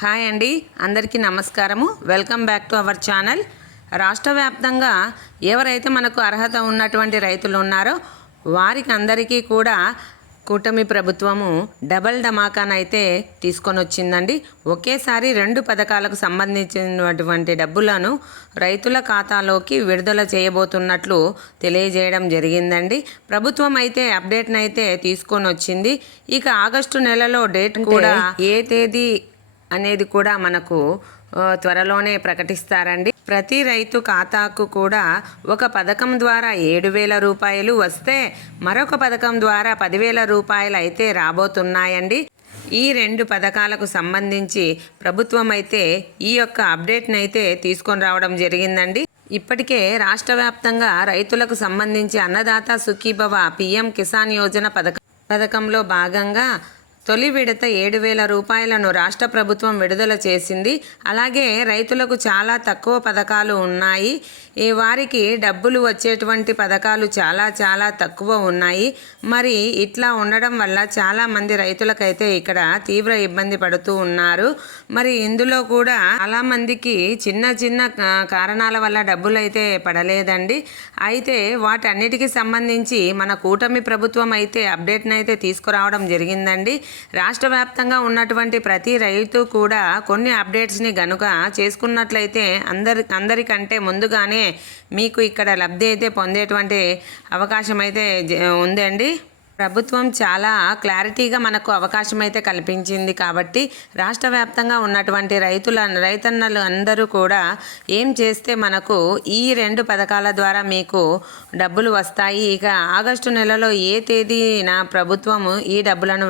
Hi అండి, అందరికీ నమస్కారము. Welcome back to our channel. రాష్ట్ర వ్యాప్తంగా ఎవరైతే మనకు అర్హత ఉన్నటువంటి రైతులు ఉన్నారో వారికి అందరికీ కూడా కూటమి ప్రభుత్వము డబల్ ధమాకానైతే తీసుకొని వచ్చిందండి. ఒకేసారి 2 పథకాలకు సంబంధించినటువంటి డబ్బులను రైతుల ఖాతాలోకి విడుదల చేయబోతున్నట్లు తెలియజేయడం జరిగిందండి. ప్రభుత్వం అయితే అప్డేట్ని అయితే తీసుకొని వచ్చింది. ఇక ఆగస్టు నెలలో డేట్ కూడా ఏ తేదీ అనేది కూడా మనకు త్వరలోనే ప్రకటిస్తారండి. ప్రతి రైతు ఖాతాకు కూడా ఒక పథకం ద్వారా 7,000 రూపాయలు వస్తే మరొక పథకం ద్వారా 10,000 రూపాయలు అయితే రాబోతున్నాయండి. ఈ 2 పథకాలకు సంబంధించి ప్రభుత్వం అయితే ఈ యొక్క అప్డేట్ని అయితే తీసుకొని రావడం జరిగిందండి. ఇప్పటికే రాష్ట్ర వ్యాప్తంగా రైతులకు సంబంధించి అన్నదాత సుఖీభవ పిఎం కిసాన్ యోజన పథకంలో భాగంగా తొలి విడత 7,000 రూపాయలను రాష్ట్ర ప్రభుత్వం విడుదల చేసింది. అలాగే రైతులకు చాలా తక్కువ పథకాలు ఉన్నాయి. వారికి డబ్బులు వచ్చేటువంటి పథకాలు చాలా తక్కువ ఉన్నాయి. మరి ఇట్లా ఉండడం వల్ల చాలామంది రైతులకైతే ఇక్కడ తీవ్ర ఇబ్బంది పడుతూ ఉన్నారు. మరి ఇందులో కూడా చాలామందికి చిన్న కారణాల వల్ల డబ్బులు అయితే పడలేదండి. అయితే వాటన్నిటికీ సంబంధించి మన కూటమి ప్రభుత్వం అయితే అప్డేట్ని అయితే తీసుకురావడం జరిగిందండి. రాష్ట్ర వ్యాప్తంగా ఉన్నటువంటి ప్రతి రైతు కూడా కొన్ని అప్డేట్స్ని గనుక చేసుకున్నట్లయితే అందరికంటే ముందుగానే మీకు ఇక్కడ లబ్ధి అయితే పొందేటువంటి అవకాశం అయితే ఉందండి. ప్రభుత్వం చాలా క్లారిటీగా మనకు అవకాశం అయితే కల్పించింది. కాబట్టి రాష్ట్ర వ్యాప్తంగా ఉన్నటువంటి రైతన్నలు అందరూ కూడా ఏం చేస్తే మనకు ఈ 2 పథకాల ద్వారా మీకు డబ్బులు వస్తాయి. ఇక ఆగస్టు నెలలో ఏ తేదీన ప్రభుత్వము ఈ డబ్బులను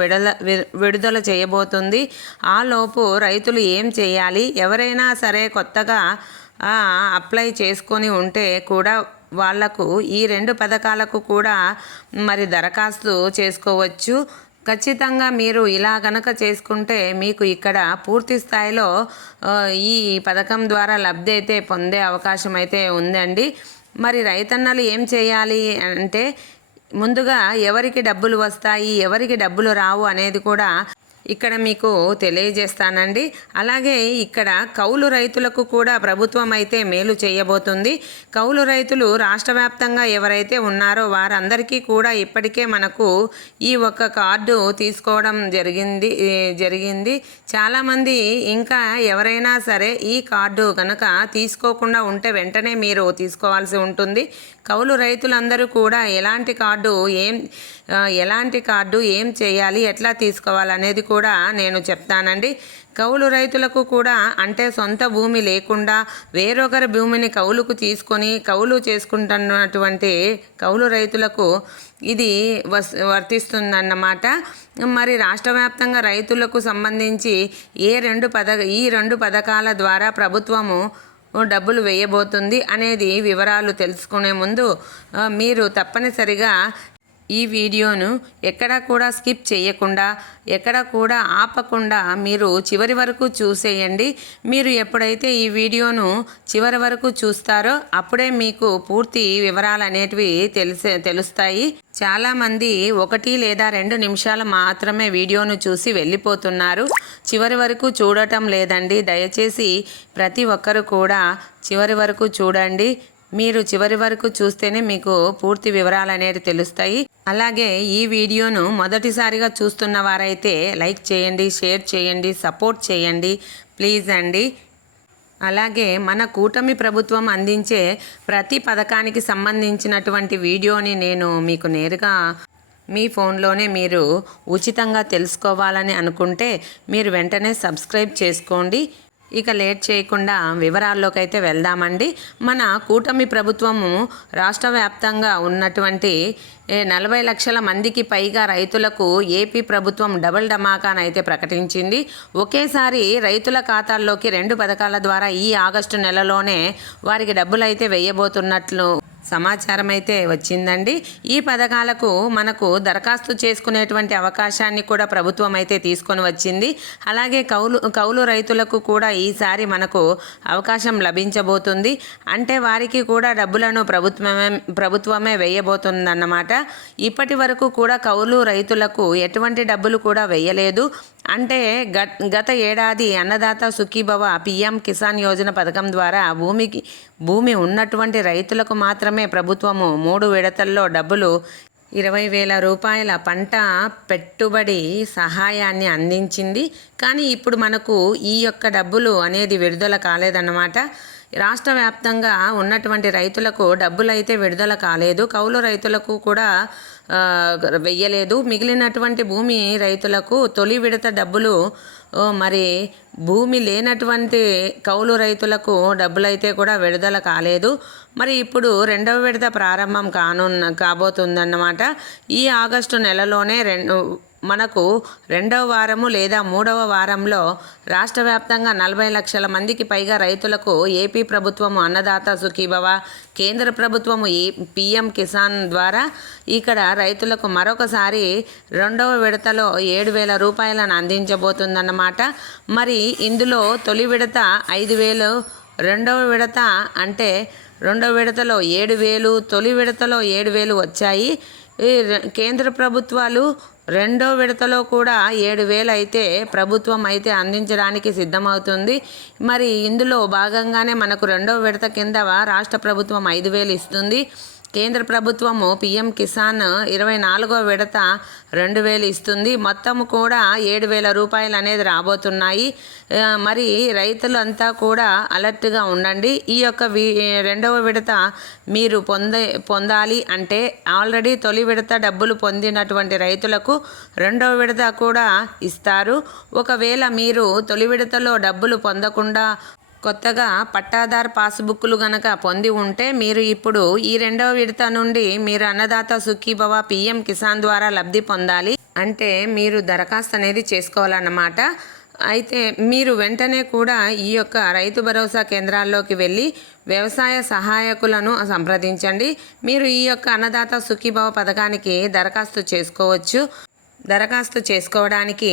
విడుదల చేయబోతుంది, ఆలోపు రైతులు ఏం చేయాలి, ఎవరైనా సరే కొత్తగా అప్లై చేసుకొని ఉంటే కూడా వాళ్లకు ఈ 2 పథకాలకు కూడా మరి దరఖాస్తు చేసుకోవచ్చు. ఖచ్చితంగా మీరు ఇలా కనుక చేసుకుంటే మీకు ఇక్కడ పూర్తి స్థాయిలో ఈ పథకం ద్వారా లబ్ధి అయితే పొందే అవకాశం అయితే ఉందండి. మరి రైతన్నలు ఏం చేయాలి అంటే ముందుగా ఎవరికి డబ్బులు వస్తాయి, ఎవరికి డబ్బులు రావు అనేది కూడా ఇక్కడ మీకు తెలియజేస్తానండి. అలాగే ఇక్కడ కౌలు రైతులకు కూడా ప్రభుత్వం అయితే మేలు చేయబోతుంది. కౌలు రైతులు రాష్ట్ర వ్యాప్తంగా ఎవరైతే ఉన్నారో వారందరికీ కూడా ఇప్పటికే మనకు ఈ ఒక్క కార్డు తీసుకోవడం జరిగింది. చాలామంది ఇంకా ఎవరైనా సరే ఈ కార్డు కనుక తీసుకోకుండా ఉంటే వెంటనే మీరు తీసుకోవాల్సి ఉంటుంది. కౌలు రైతులందరూ కూడా ఎలాంటి కార్డు ఏం చేయాలి, ఎట్లా తీసుకోవాలనేది కూడా నేను చెప్తానండి. కౌలు రైతులకు కూడా అంటే సొంత భూమి లేకుండా వేరొకరి భూమిని కౌలుకు తీసుకొని కౌలు చేసుకుంటున్నటువంటి కౌలు రైతులకు ఇది వర్తిస్తుందన్నమాట. మరి రాష్ట్ర వ్యాప్తంగా రైతులకు సంబంధించి ఈ 2 పథకాల ద్వారా ప్రభుత్వము డబ్బులు వేయబోతుంది అనేది వివరాలు తెలుసుకునే ముందు మీరు తప్పనిసరిగా ఈ వీడియోను ఎక్కడా కూడా స్కిప్ చేయకుండా, ఎక్కడా కూడా ఆపకుండా మీరు చివరి వరకు చూసేయండి. మీరు ఎప్పుడైతే ఈ వీడియోను చివరి వరకు చూస్తారో అప్పుడే మీకు పూర్తి వివరాలు అనేటివి తెలుస్తాయి. చాలామంది 1 లేదా 2 నిమిషాలు మాత్రమే వీడియోను చూసి వెళ్ళిపోతున్నారు. చివరి వరకు చూడటం లేదండి. దయచేసి ప్రతి ఒక్కరు కూడా చివరి వరకు చూడండి. మీరు చివరి వరకు చూస్తేనే మీకు పూర్తి వివరాలు అనేవి తెలుస్తాయి. అలాగే ఈ వీడియోను మొదటిసారిగా చూస్తున్న వారైతే లైక్ చేయండి, షేర్ చేయండి, సపోర్ట్ చేయండి ప్లీజ్ అండి. అలాగే మన కూటమి ప్రభుత్వం అందించే ప్రతి పథకానికి సంబంధించినటువంటి వీడియోని నేను మీకు నేరుగా మీ ఫోన్లోనే మీరు ఉచితంగా తెలుసుకోవాలని అనుకుంటే మీరు వెంటనే సబ్స్క్రైబ్ చేసుకోండి. ఇక లేట్ చేయకుండా వివరాల్లోకి అయితే వెళ్దామండి. మన కూటమి ప్రభుత్వము రాష్ట్ర వ్యాప్తంగా ఉన్నటువంటి 40 లక్షల మందికి పైగా రైతులకు ఏపీ ప్రభుత్వం డబుల్ ధమాకానైతే ప్రకటించింది. ఒకేసారి రైతుల ఖాతాల్లోకి 2 పథకాల ద్వారా ఈ ఆగస్టు నెలలోనే వారికి డబ్బులు అయితే వేయబోతున్నట్లు సమాచారం అయితే వచ్చిందండి. ఈ పథకాలకు మనకు దరఖాస్తు చేసుకునేటువంటి అవకాశాన్ని కూడా ప్రభుత్వం అయితే తీసుకొని వచ్చింది. అలాగే కౌలు రైతులకు కూడా ఈసారి మనకు అవకాశం లభించబోతుంది. అంటే వారికి కూడా డబ్బులను ప్రభుత్వమే వేయబోతుందన్నమాట. ఇప్పటి వరకు కూడా కౌలు రైతులకు ఎటువంటి డబ్బులు కూడా వేయలేదు. అంటే గత ఏడాది అన్నదాత సుఖీభవ పిఎం కిసాన్ యోజన పథకం ద్వారా భూమి ఉన్నటువంటి రైతులకు మాత్రమే ప్రభుత్వము 3 విడతల్లో డబ్బులు 20,000 రూపాయల పంట పెట్టుబడి సహాయాన్ని అందించింది. కానీ ఇప్పుడు మనకు ఈ యొక్క డబ్బులు అనేది విడుదల కాలేదన్నమాట. రాష్ట్ర వ్యాప్తంగా ఉన్నటువంటి రైతులకు డబ్బులు అయితే విడుదల కాలేదు. కౌలు రైతులకు కూడా వెయ్యలేదు. మిగిలినటువంటి భూమి రైతులకు తొలి విడత డబ్బులు మరి భూమి లేనటువంటి కౌలు రైతులకు డబ్బులైతే కూడా విడుదల కాలేదు. మరి ఇప్పుడు రెండవ విడత ప్రారంభం కాబోతుందన్నమాట. ఈ ఆగస్టు నెలలోనే మనకు రెండవ వారము లేదా మూడవ వారంలో రాష్ట్ర వ్యాప్తంగా 40 లక్షల మందికి పైగా రైతులకు ఏపీ ప్రభుత్వము అన్నదాత సుఖీభవ, కేంద్ర ప్రభుత్వము పిఎం కిసాన్ ద్వారా ఇక్కడ రైతులకు మరొకసారి రెండవ విడతలో 7,000 రూపాయలను అందించబోతుందన్నమాట. మరి ఇందులో తొలి విడత 5,000, రెండవ విడత అంటే రెండవ విడతలో 7,000, తొలి విడతలో 7,000 వచ్చాయి. కేంద్ర ప్రభుత్వాలు రెండో విడతలో కూడా 7,000 అయితే ప్రభుత్వం అయితే అందించడానికి సిద్ధమవుతుంది. మరి ఇందులో భాగంగానే మనకు రెండో విడత కింద రాష్ట్ర ప్రభుత్వం 5,000 ఇస్తుంది. కేంద్ర ప్రభుత్వము పిఎం కిసాన్ 24వ విడత 2,000 ఇస్తుంది. మొత్తం కూడా 7,000 రూపాయలు అనేది రాబోతున్నాయి. మరి రైతులంతా కూడా అలర్ట్గా ఉండండి. ఈ యొక్క రెండవ విడత మీరు పొందాలి అంటే ఆల్రెడీ తొలి విడత డబ్బులు పొందినటువంటి రైతులకు రెండవ విడత కూడా ఇస్తారు. ఒకవేళ మీరు తొలి విడతలో డబ్బులు పొందకుండా కొత్తగా పట్టాదార్ పాస్బుక్లు గనక పొంది ఉంటే మీరు ఇప్పుడు ఈ రెండవ విడత నుండి మీరు అన్నదాత సుఖీభవ పిఎం కిసాన్ ద్వారా లబ్ధి పొందాలి అంటే మీరు దరఖాస్తు అనేది చేసుకోవాలన్నమాట. అయితే మీరు వెంటనే కూడా ఈ యొక్క రైతు భరోసా కేంద్రాల్లోకి వెళ్ళి వ్యవసాయ సహాయకులను సంప్రదించండి. మీరు ఈ యొక్క అన్నదాత సుఖీభవ పథకానికి దరఖాస్తు చేసుకోవచ్చు. దరఖాస్తు చేసుకోవడానికి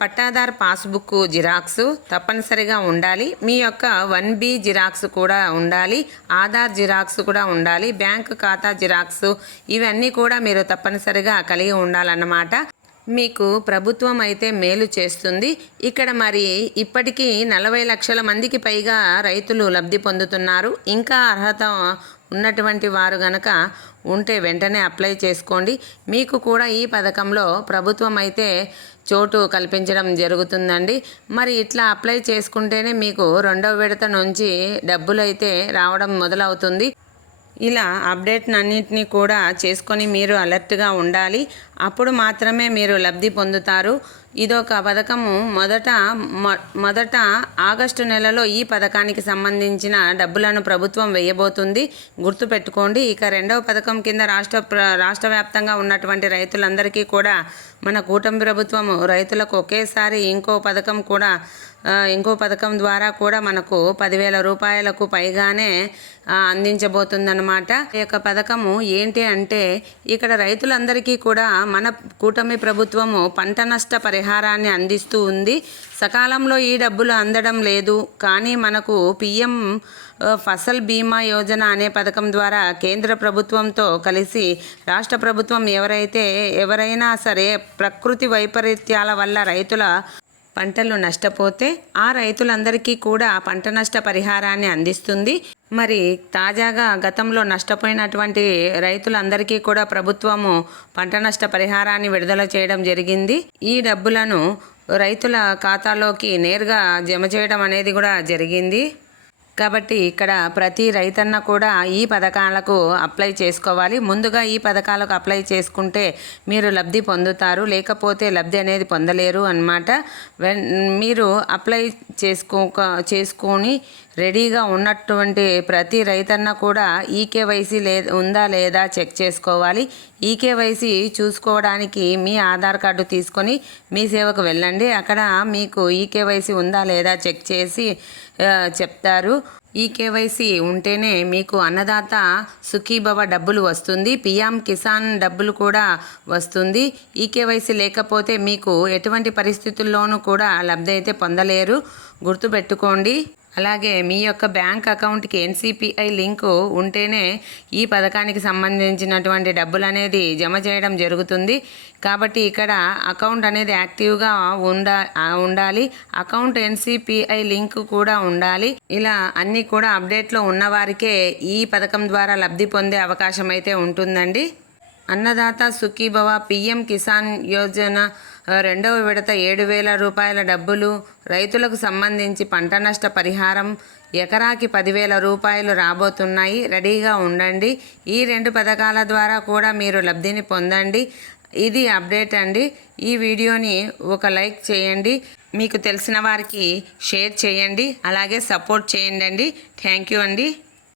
పట్టాదార్ పాస్బుక్ జిరాక్స్ తప్పనిసరిగా ఉండాలి. మీ యొక్క 1B జిరాక్స్ కూడా ఉండాలి. ఆధార్ జిరాక్స్ కూడా ఉండాలి. బ్యాంక్ ఖాతా జిరాక్స్ ఇవన్నీ కూడా మీరు తప్పనిసరిగా కలిగి ఉండాలన్నమాట. మీకు ప్రభుత్వం అయితే మేలు చేస్తుంది. ఇక్కడ మరి ఇప్పటికీ 40 లక్షల మందికి పైగా రైతులు లబ్ధి పొందుతున్నారు. ఇంకా అర్హత ఉన్నటువంటి వారు గనక ఉంటే వెంటనే అప్లై చేసుకోండి. మీకు కూడా ఈ పథకంలో ప్రభుత్వం అయితే చోటు కల్పించడం జరుగుతుందండి. మరి ఇట్లా అప్లై చేసుకుంటేనే మీకు రెండవ విడత నుంచి డబ్బులు అయితే రావడం మొదలవుతుంది. ఇలా అప్డేట్నన్నింటినీ కూడా చేసుకొని మీరు అలర్ట్గా ఉండాలి. అప్పుడు మాత్రమే మీరు లబ్ధి పొందుతారు. ఇదొక పథకము. మొదట ఆగస్టు నెలలో ఈ పథకానికి సంబంధించిన డబ్బులను ప్రభుత్వం వేయబోతుంది, గుర్తుపెట్టుకోండి. ఇక రెండవ పథకం కింద రాష్ట్ర వ్యాప్తంగా ఉన్నటువంటి రైతులందరికీ కూడా మన కూటమి ప్రభుత్వము రైతులకు ఒకేసారి ఇంకో పథకం ద్వారా కూడా మనకు 10,000 రూపాయలకు పైగానే అందించబోతుందన్నమాట. ఈ యొక్క పథకము ఏంటి అంటే ఇక్కడ రైతులందరికీ కూడా మన కూటమి ప్రభుత్వము పంట నష్ట పరిహారాన్ని అందిస్తూ ఉంది. సకాలంలో ఈ డబ్బులు అందడం లేదు. కానీ మనకు పిఎం ఫసల్ బీమా యోజన అనే పథకం ద్వారా కేంద్ర ప్రభుత్వంతో కలిసి రాష్ట్ర ప్రభుత్వం ఎవరైనా సరే ప్రకృతి వైపరీత్యాల వల్ల రైతుల పంటలు నష్టపోతే ఆ రైతులందరికీ కూడా పంట నష్ట పరిహారాన్ని అందిస్తుంది. మరి తాజాగా గతంలో నష్టపోయినటువంటి రైతులందరికీ కూడా ప్రభుత్వము పంట నష్ట పరిహారాన్ని విడుదల చేయడం జరిగింది. ఈ డబ్బులను రైతుల ఖాతాలోకి నేరుగా జమ చేయడం అనేది కూడా జరిగింది. కాబట్టి ఇక్కడ ప్రతి రైతన్న కూడా ఈ పథకాలకు అప్లై చేసుకోవాలి. ముందుగా ఈ పథకాలకు అప్లై చేసుకుంటే మీరు లబ్ధి పొందుతారు, లేకపోతే లబ్ధి అనేది పొందలేరు అన్నమాట. మీరు అప్లై చేసుకొని రెడీగా ఉన్నటువంటి ప్రతి రైతన్న కూడా ఈకేవైసీ ఉందా లేదా చెక్ చేసుకోవాలి. ఈకేవైసీ చూసుకోవడానికి మీ ఆధార్ కార్డు తీసుకొని మీ సేవకు వెళ్ళండి. అక్కడ మీకు ఈకేవైసీ ఉందా లేదా చెక్ చేసి చెప్తారు. ఈకేవైసీ ఉంటేనే మీకు అన్నదాత సుఖీభవ డబ్బులు వస్తుంది, పిఎం కిసాన్ డబ్బులు కూడా వస్తుంది. ఈకేవైసీ లేకపోతే మీకు ఎటువంటి పరిస్థితుల్లోనూ కూడా లబ్ధి అయితే పొందలేరు, గుర్తుపెట్టుకోండి. అలాగే మీ యొక్క బ్యాంక్ అకౌంట్కి ఎన్సిపిఐ లింకు ఉంటేనే ఈ పథకానికి సంబంధించినటువంటి డబ్బులు అనేది జమ చేయడం జరుగుతుంది. కాబట్టి ఇక్కడ అకౌంట్ అనేది యాక్టివ్గా ఉండాలి. అకౌంట్ ఎన్సిపిఐ లింక్ కూడా ఉండాలి. ఇలా అన్నీ కూడా అప్డేట్లో ఉన్నవారికే ఈ పథకం ద్వారా లబ్ధి పొందే అవకాశం అయితే ఉంటుందండి. అన్నదాత సుఖీభవ పిఎం కిసాన్ యోజన రెండవ విడత 7,000 రూపాయల డబ్బులు, రైతులకు సంబంధించి పంట నష్ట పరిహారం ఎకరాకి 10,000 రూపాయలు రాబోతున్నాయి. రెడీగా ఉండండి. ఈ 2 పథకాల ద్వారా కూడా మీరు లబ్ధిని పొందండి. ఇది అప్డేట్ అండి. ఈ వీడియోని ఒక లైక్ చేయండి, మీకు తెలిసిన వారికి షేర్ చేయండి, అలాగే సపోర్ట్ చేయండి. థ్యాంక్ యూ అండి.